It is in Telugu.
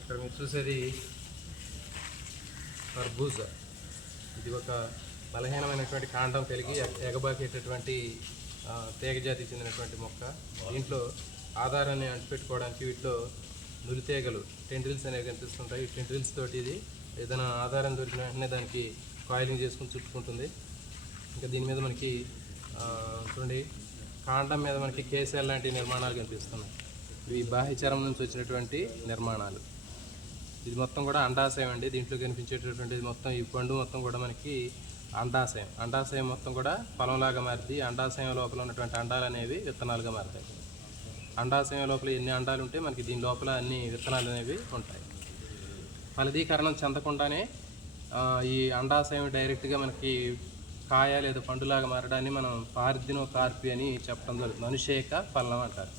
ఇక్కడ మీరు చూసేది కర్బూజా. ఇది ఒక బలహీనమైనటువంటి కాండం కలిగి ఎగబాకేటటువంటి తీగ జాతికి చెందినటువంటి మొక్క. దీంట్లో ఆధారాన్ని అంటిపెట్టుకోవడానికి వీటిలో నులితీగలు టెండ్రిల్స్ అనేవి కనిపిస్తుంటాయి. ఈ టెండ్రిల్స్ తోటి ఇది ఏదైనా ఆధారం దొరికిన వెంటనే దానికి కాయిలింగ్ చేసుకుని చుట్టుకుంటుంది. ఇంకా దీని మీద మనకి చూడండి కాండం మీద మనకి కేసీఎల్ లాంటి నిర్మాణాలు కనిపిస్తున్నాయి. ఇవి బాహ్యచరం నుంచి వచ్చినటువంటి నిర్మాణాలు. ఇది మొత్తం కూడా అండాశయం అండి. దీంట్లో కనిపించేటటువంటిది మొత్తం ఈ పండు మొత్తం కూడా మనకి అండాశయం. అండాశయం మొత్తం కూడా ఫలంలాగా మారుతుంది. అండాశయం లోపల ఉన్నటువంటి అండాలు అనేవి విత్తనాలుగా మారుతాయి. అండాశయం లోపల ఎన్ని అండాలు ఉంటే మనకి దీని లోపల అన్ని విత్తనాలు అనేవి ఉంటాయి. ఫలదీకరణం చెందకుండానే ఈ అండాశయం డైరెక్ట్గా మనకి కాయ లేదా పండులాగా మారడాన్ని మనం పార్థినోకార్పి అని చెప్పడం జరుగుతుంది. అనుషేక ఫలనం అంటారు.